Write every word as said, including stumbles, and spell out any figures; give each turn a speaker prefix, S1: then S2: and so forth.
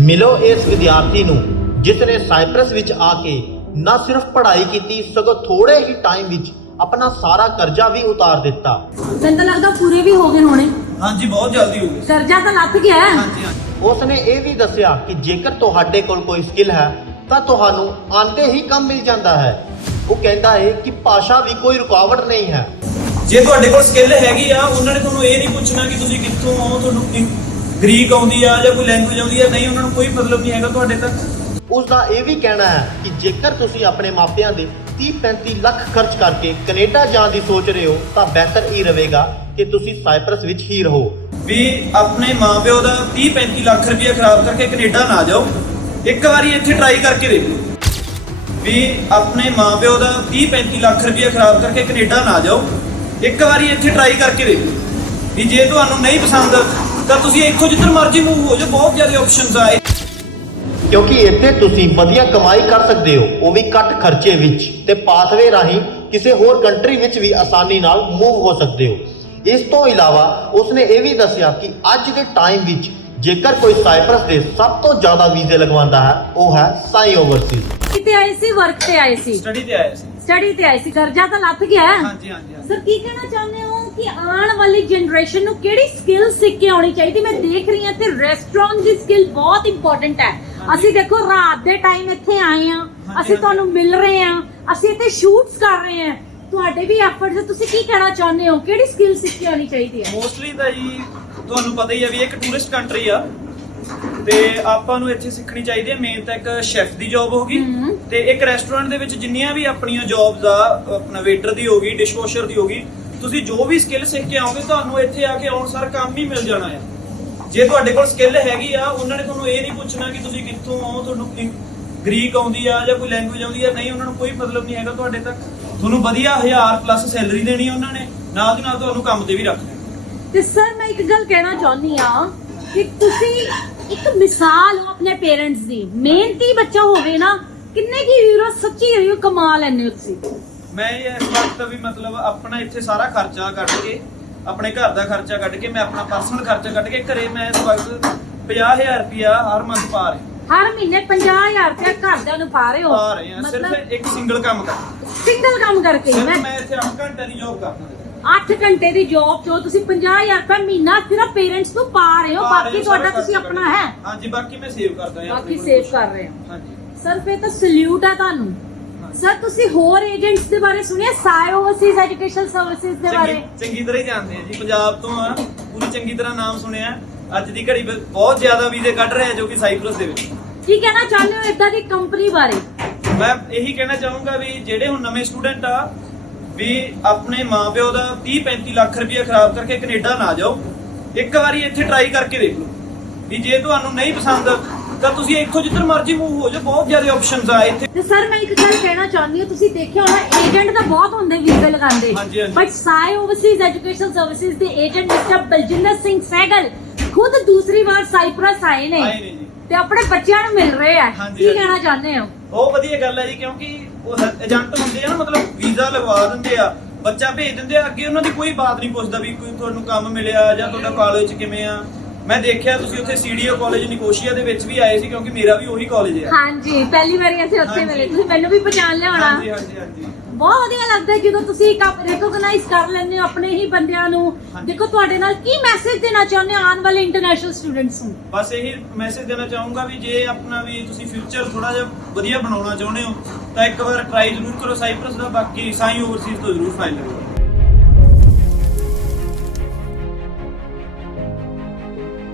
S1: मिलो इस विद्यार्थी नूं जिसने साइप्रस विच आके ना सिर्फ पढ़ाई की सगों थोड़े ही टाइम विच अपना सारा कर्जा भी उतार दिता।
S2: ਮੈਨੂੰ ਤਾਂ ਲੱਗਦਾ ਪੂਰੇ ਵੀ ਹੋ ਗਏ ਹੋਣੇ।
S3: ਹਾਂਜੀ बहुत जल्दी हो गए।
S2: ਕਰਜ਼ਾ ਤਾਂ ਲੱਥ ਗਿਆ ਹੈ।
S3: ਹਾਂਜੀ ਹਾਂਜੀ
S1: उसने ये भी दसिया कि जेकर तुहाडे कोल कोई स्किल है तो तुहानू आंदे ही काम मिल जाता है। वो कहता है कि भाषा भी कोई रुकावट नहीं है।
S3: ਜੇ ਤੁਹਾਡੇ ਕੋਲ ਸਕਿੱਲ ਹੈਗੀ ਆ ਉਹਨਾਂ ਨੇ ਤੁਹਾਨੂੰ ਇਹ ਨਹੀਂ ਪੁੱਛਣਾ ਕਿ ਤੁਸੀਂ ਕਿੱਥੋਂ ਆਓ, ਤੁਹਾਨੂੰ ਗ੍ਰੀਕ ਆਉਂਦੀ ਆ ਜਾਂ ਕੋਈ ਲੈਂਗੁਏਜ ਆਉਂਦੀ ਆ, ਨਹੀਂ, ਉਹਨਾਂ ਨੂੰ ਕੋਈ ਮਤਲਬ ਨਹੀਂ ਹੈਗਾ ਤੁਹਾਡੇ ਤੱਕ।
S1: उसका यह भी कहना है कि जेकर तुसी अपने मापियां दे तीस पैंतीस लाख खर्च करके कनेडा जाने की सोच रहे हो तो बेहतर ही रहेगा कि तुसी साइप्रस विच ही रहो।
S3: ਵੀ ਆਪਣੇ ਮਾਪਿਓ ਦਾ तीस पैंतीस ਲੱਖ ਰੁਪਏ ਖਰਾਬ ਕਰਕੇ ਕੈਨੇਡਾ ਨਾ ਜਾਓ, ਇੱਕ ਵਾਰੀ ਇੱਥੇ ਟਰਾਈ ਕਰਕੇ ਦੇਖ ਲਓ। ਵੀ ਆਪਣੇ ਮਾਪਿਓ ਦਾ तीस पैंतीस ਲੱਖ ਰੁਪਏ ਖਰਾਬ ਕਰਕੇ ਕੈਨੇਡਾ ਨਾ ਜਾਓ, ਇੱਕ ਵਾਰੀ ਇੱਥੇ ਟਰਾਈ ਕਰਕੇ ਦੇਖ ਲਓ। ਵੀ ਜੇ ਤੁਹਾਨੂੰ ਨਹੀਂ ਪਸੰਦ ਤਾਂ ਤੁਸੀਂ ਇੱਥੋਂ ਜਿੱਧਰ ਮਰਜ਼ੀ ਮੂਵ ਹੋ ਜਾਓ, ਬਹੁਤ ਜ਼ਿਆਦਾ ਆਪਸ਼ਨਸ ਆ।
S1: क्योंकि इत्थे तुसी वधिया कमाई कर सकते हो, वो भी घट खर्चे विच ते पाथवे राही किसी होर कंट्री विच भी आसानी नाल मूव हो सकते हो। इस तो इलावा उसने ये भी दसिया कि अज के टाइम विच जेकर कोई साइप्रस दे सब तो ज्यादा वीजे लगवांदा है वो है साई ओवरसीज।
S2: ਕਿਤੇ ਆਏ ਸੀ, ਵਰਕ ਤੇ ਆਏ ਸੀ,
S3: ਸਟੱਡੀ ਤੇ ਆਏ ਸੀ।
S2: ਸਟੱਡੀ ਤੇ ਆਏ ਸੀ। ਕਰਜ਼ਾ ਤਾਂ ਲੱਥ ਗਿਆ ਹੈ।
S3: ਹਾਂਜੀ ਹਾਂਜੀ ਹਾਂਜੀ।
S2: ਸਰ ਕੀ ਕਹਿਣਾ ਚਾਹੁੰਦੇ ਹੋ ਕਿ ਆਉਣ ਵਾਲੀ ਜਨਰੇਸ਼ਨ ਨੂੰ ਕਿਹੜੀ ਸਕਿੱਲ ਸਿੱਖ ਕੇ ਆਉਣੀ ਚਾਹੀਦੀ? ਮੈਂ ਦੇਖ ਰਹੀ ਹਾਂ ਤੇ ਰੈਸਟੋਰੈਂਟ ਦੀ ਸਕਿੱਲ ਬਹੁਤ ਇੰਪੋਰਟੈਂਟ ਹੈ। ਅਸੀਂ ਦੇਖੋ ਰਾਤ ਦੇ ਟਾਈਮ ਇੱਥੇ ਆਏ ਆ, ਅਸੀਂ ਤੁਹਾਨੂੰ ਮਿਲ ਰਹੇ ਆ, ਅਸੀਂ ਇੱਥੇ ਸ਼ੂਟਸ ਕਰ ਰਹੇ ਆ, ਤੁਹਾਡੇ ਵੀ ਐਫਰਟਸ। ਤੁਸੀਂ ਕੀ ਕਹਿਣਾ ਚਾਹੁੰਦੇ ਹੋ, ਕਿਹੜੀ ਸਕਿੱਲ ਸਿੱਖ ਕੇ ਆਉਣੀ ਚਾਹੀਦੀ ਹੈ?
S3: ਮੋਸਟਲੀ ਤਾਂ ਜੀ ਤੁਹਾਨੂੰ ਪਤਾ ਹੀ ਆ ਵੀ ਇੱਕ ਟੂਰਿਸਟ ਕੰਟਰੀ ਆ ਤੇ ਆਪਾਂ ਨੂੰ ਇੱਥੇ ਸਿੱਖਣੀ ਚਾਹੀਦੀ ਹੈ। ਮੇਨ ਤਾਂ ਇੱਕ ਸ਼ੈਫ ਦੀ ਜੌਬ ਹੋਗੀ ਤੇ ਇੱਕ ਰੈਸਟੋਰੈਂਟ ਦੇ ਵਿੱਚ ਜਿੰਨੀਆਂ ਵੀ ਆਪਣੀਆਂ ਜੌਬਸ ਆ, ਆਪਣਾ ਵੇਟਰ ਦੀ ਹੋਗੀ, ਡਿਸ਼ਵਾਸ਼ਰ ਦੀ ਹੋਗੀ, ਤੁਸੀਂ ਜੋ ਵੀ ਸਕਿੱਲ ਸਿੱਖ ਕੇ ਆਓਗੇ ਤੁਹਾਨੂੰ ਇੱਥੇ ਆ ਕੇ ਆਉਣ ਸਾਰ ਕੰਮ ਹੀ ਮਿਲ ਜਾਣਾ ਆ। ਜੇ ਤੁਹਾਡੇ ਕੋਲ ਸਕਿੱਲ ਹੈਗੀ ਆ ਉਹਨਾਂ ਨੇ ਤੁਹਾਨੂੰ ਇਹ ਨਹੀਂ ਪੁੱਛਣਾ ਕਿ ਤੁਸੀਂ ਕਿੱਥੋਂ ਆਓ, ਤੁਹਾਨੂੰ ਗ੍ਰੀਕ ਆਉਂਦੀ ਆ ਜਾਂ ਕੋਈ ਲੈਂਗੁਏਜ ਆਉਂਦੀ ਆ, ਨਹੀਂ, ਉਹਨਾਂ ਨੂੰ ਕੋਈ ਮਤਲਬ ਨਹੀਂ ਹੈਗਾ ਤੁਹਾਡੇ ਤੱਕ। ਤੁਹਾਨੂੰ ਵਧੀਆ ਹਜ਼ਾਰ ਪਲੱਸ ਸੈਲਰੀ ਦੇਣੀ ਆ ਉਹਨਾਂ ਨੇ, ਨਾਲ ਦੀ ਨਾਲ ਤੁਹਾਨੂੰ ਕੰਮ ਤੇ ਵੀ ਰੱਖਣਾ।
S2: ਤੇ ਸਰ ਮੈਂ ਇੱਕ ਗੱਲ ਕਹਿਣਾ ਚਾਹੁੰਦੀ ਆ ਕਿ ਤੁਸੀਂ ਇੱਕ ਮਿਸਾਲ ਹੋ ਆਪਣੇ ਪੇਰੈਂਟਸ ਦੀ। ਮਿਹਨਤੀ ਬੱਚਾ ਹੋਵੇ ਨਾ, ਕਿੰਨੇ ਕੀ ਯੂਰੋ ਸੱਚੀ ਯੂਰੋ ਕਮਾ ਲੈਣੇ ਹੋ ਤੁਸੀਂ।
S3: ਮੈਂ ਇਸ ਵਕਤ ਵੀ ਮਤਲਬ ਆਪਣਾ ਇੱਥੇ ਸਾਰਾ ਖਰਚਾ ਕੱਢ ਕੇ, ਆਪਣੇ ਘਰ ਦਾ ਖਰਚਾ ਕੱਢ ਕੇ, ਮੈਂ ਆਪਣਾ ਪਰਸਨਲ ਖਰਚਾ ਕੱਢ ਕੇ ਘਰੇ ਮੈਂ ਇਸ ਵਕਤ ਪੰਜਾਹ ਹਜ਼ਾਰ ਰੁਪਇਆ ਹਰ ਮੰਥ ਪਾ ਰਿਹਾ।
S2: ਹਰ ਮਹੀਨੇ ਪੰਜਾਹ ਹਜ਼ਾਰ ਰੁਪਇਆ ਘਰਦਿਆਂ ਨੂੰ ਪਾ ਰਹੇ ਹੋ?
S3: ਪਾ ਰਹੇ ਆ, ਸਿਰਫ ਇੱਕ ਸਿੰਗਲ ਕੰਮ ਕਰ
S2: ਸਿੰਗਲ ਕੰਮ ਕਰਕੇ।
S3: ਸਿਰਫ
S2: ਮੈਂ
S3: ਮੈਂ ਇੱਥੇ ਅੱਠ ਘੰਟੇ ਦੀ ਜੌਬ ਕਰਦਾ।
S2: ਅੱਠ ਘੰਟੇ ਦੀ ਜੌਬ ਚੋਂ ਤੁਸੀਂ ਪੰਜਾਹ ਹਜ਼ਾਰ ਰੁਪਇਆ ਮਹੀਨਾ ਸਿਰਫ ਪੇਰੈਂਟਸ ਨੂੰ ਪਾ ਰਹੇ ਹੋ, ਬਾਕੀ ਤੁਹਾਡਾ ਤੁਸੀਂ ਆਪਣਾ ਹੈ।
S3: ਹਾਂਜੀ, ਬਾਕੀ ਮੈਂ ਸੇਵ ਕਰਦਾ ਹਾਂ,
S2: ਬਾਕੀ ਸੇਵ ਕਰ ਰਹੇ ਹੋ।
S3: ਹਾਂਜੀ
S2: ਸਰ ਫੇ ਤਾਂ ਸਲੂਟ ਹੈ ਤੁਹਾਨੂੰ। ਸਰ ਤੁਸੀਂ ਹੋਰ ਏਜੰਟਸ ਦੇ ਬਾਰੇ ਸੁਣਿਆ? ਸਾਈ ਓਵਰਸੀਜ਼ ਐਜੂਕੇਸ਼ਨ ਸਰਵਿਸਿਜ਼ ਦੇ ਬਾਰੇ
S3: ਚੰਗੀ ਚੰਗੀ ਤਰ੍ਹਾਂ ਹੀ ਜਾਣਦੇ ਆ ਜੀ, ਪੰਜਾਬ ਤੋਂ ਆ, ਪੂਰੀ ਚੰਗੀ ਤਰ੍ਹਾਂ ਨਾਮ ਸੁਣਿਆ। ਅੱਜ ਦੀ ਘੜੀ ਬਹੁਤ ਜ਼ਿਆਦਾ ਵੀਜ਼ੇ ਕੱਢ ਰਹੇ ਆ ਜੋ ਕਿ ਸਾਈਪਰਸ ਦੇ ਵਿੱਚ।
S2: ਕੀ ਕਹਿਣਾ ਚਾਹੁੰਦੇ ਹੋ ਇਦਾਂ ਦੀ ਕੰਪਨੀ ਬਾਰੇ?
S3: ਮੈਂ ਇਹੀ ਕਹਿਣਾ ਚਾਹੂੰਗਾ ਵੀ ਜਿਹੜੇ ਹੁਣ ਨਵੇਂ ਸਟੂਡੈਂਟ ਆ ਵੀ ਆਪਣੇ ਮਾਪਿਓ ਦਾ तीस पैंतीस ਲੱਖ ਰੁਪਏ ਖਰਾਬ ਕਰਕੇ ਕੈਨੇਡਾ ਨਾ ਜਾਓ, ਇੱਕ ਵਾਰੀ ਇੱਥੇ ਟਰਾਈ ਕਰਕੇ ਦੇਖ ਲਓ। ਵੀ ਜੇ ਤੁਹਾਨੂੰ ਨਹੀਂ ਪਸੰਦ ਤਾਂ ਤੁਸੀਂ ਇੱਥੋਂ ਜਿੱਧਰ ਮਰਜ਼ੀ ਮੂਵ ਹੋ ਜਾਓ, ਬਹੁਤ ਜ਼ਿਆਦਾ ਆਪਸ਼ਨਸ ਆ ਇੱਥੇ।
S2: ਤੇ ਸਰ ਮੈਂ ਇੱਕ ਗੱਲ ਕਹਿਣਾ ਚਾਹੁੰਦੀ ਹਾਂ, ਤੁਸੀਂ ਦੇਖਿਆ ਹੋਣਾ ਏਜੰਟ ਤਾਂ ਬਹੁਤ ਹੁੰਦੇ ਵੀਜ਼ੇ ਲਗਾਉਂਦੇ,
S3: ਹਾਂਜੀ, ਹਾਂਜੀ।
S2: But Sai overseas education services ਦੇ ਏਜੰਟ ਮਿਸਟਰ ਬਲਜਿੰਦਰ ਸਿੰਘ ਸਹਿਗਲ ਖੁਦ ਦੂਸਰੀ ਵਾਰ ਸਾਈਪ੍ਰਸ ਆਏ ਨੇ
S3: ਆਏ ਨੇ ਜੀ
S2: ਤੇ ਆਪਣੇ ਬੱਚਿਆਂ ਨੂੰ ਮਿਲ ਰਹੇ ਆ।
S3: ਹਾਂਜੀ,
S2: ਕੀ
S3: ਹਾਂਜੀ।
S2: ਕਹਿਣਾ ਚਾਹੁੰਦੇ ਹੋ?
S3: ਬਹੁਤ ਵਧੀਆ ਗੱਲ ਹੈ ਜੀ, ਕਿਉਂਕਿ ਉਹ ਏਜੰਟ ਹੁੰਦੇ ਆ ਨਾ, ਮਤਲਬ ਵੀਜ਼ਾ ਲਗਵਾ ਦਿੰਦੇ ਆ, ਬੱਚਾ ਭੇਜ ਦਿੰਦੇ ਆ, ਅੱਗੇ ਉਹਨਾਂ ਦੀ ਕੋਈ ਬਾਤ ਨਹੀਂ ਪੁੱਛਦਾ ਵੀ ਕੋਈ ਤੁਹਾਨੂੰ ਕੰਮ ਮਿਲਿਆ ਜਾਂ ਤੁਹਾਡਾ ਕਾਲਜ ਚ ਕਿਵੇਂ ਆ। ਮੈਂ ਦੇਖਿਆ ਤੁਸੀਂ ਉੱਥੇ ਸੀਡੀਓ ਕਾਲਜ ਨਿਕੋਸ਼ੀਆ ਦੇ ਵਿੱਚ ਵੀ ਆਏ ਸੀ, ਕਿਉਂਕਿ ਮੇਰਾ ਵੀ ਉਹੀ ਕਾਲਜ ਹੈ।
S2: ਹਾਂਜੀ, ਪਹਿਲੀ ਵਾਰੀ ਅਸੀਂ ਉੱਥੇ ਮਿਲੇ, ਤੁਸੀਂ ਮੈਨੂੰ ਵੀ ਪਛਾਣ ਲਿਆ ਹੋਣਾ।
S3: ਹਾਂਜੀ ਹਾਂਜੀ ਹਾਂਜੀ।
S2: ਬਹੁਤ ਵਧੀਆ ਲੱਗਦਾ ਜਦੋਂ ਤੁਸੀਂ ਰੈਕੋਗਨਾਈਜ਼ ਕਰ ਲੈਂਦੇ ਹੋ ਆਪਣੇ ਹੀ ਬੰਦਿਆਂ ਨੂੰ। ਦੇਖੋ ਤੁਹਾਡੇ ਨਾਲ ਕੀ ਮੈਸੇਜ ਦੇਣਾ ਚਾਹੁੰਦੇ ਹੋ ਆਉਣ ਵਾਲੇ ਇੰਟਰਨੈਸ਼ਨਲ ਸਟੂਡੈਂਟਸ ਨੂੰ?
S3: ਬਸ ਇਹੀ ਮੈਸੇਜ ਦੇਣਾ ਚਾਹੂੰਗਾ ਵੀ ਜੇ ਆਪਣਾ ਵੀ ਤੁਸੀਂ ਫਿਊਚਰ ਥੋੜਾ ਜਿਹਾ ਵਧੀਆ ਬਣਾਉਣਾ ਚਾਹੁੰਦੇ ਹੋ ਤਾਂ ਇੱਕ ਵਾਰ ਟਰਾਈ ਜ਼ਰੂਰ ਕਰੋ ਸਾਈਪਰਸ ਦਾ। ਬਾਕੀ ਸਾਈ ਓਵਰਸੀਜ਼ ਤੋਂ ਜ਼ਰੂਰ ਫਾਈਲ ਕਰੋ।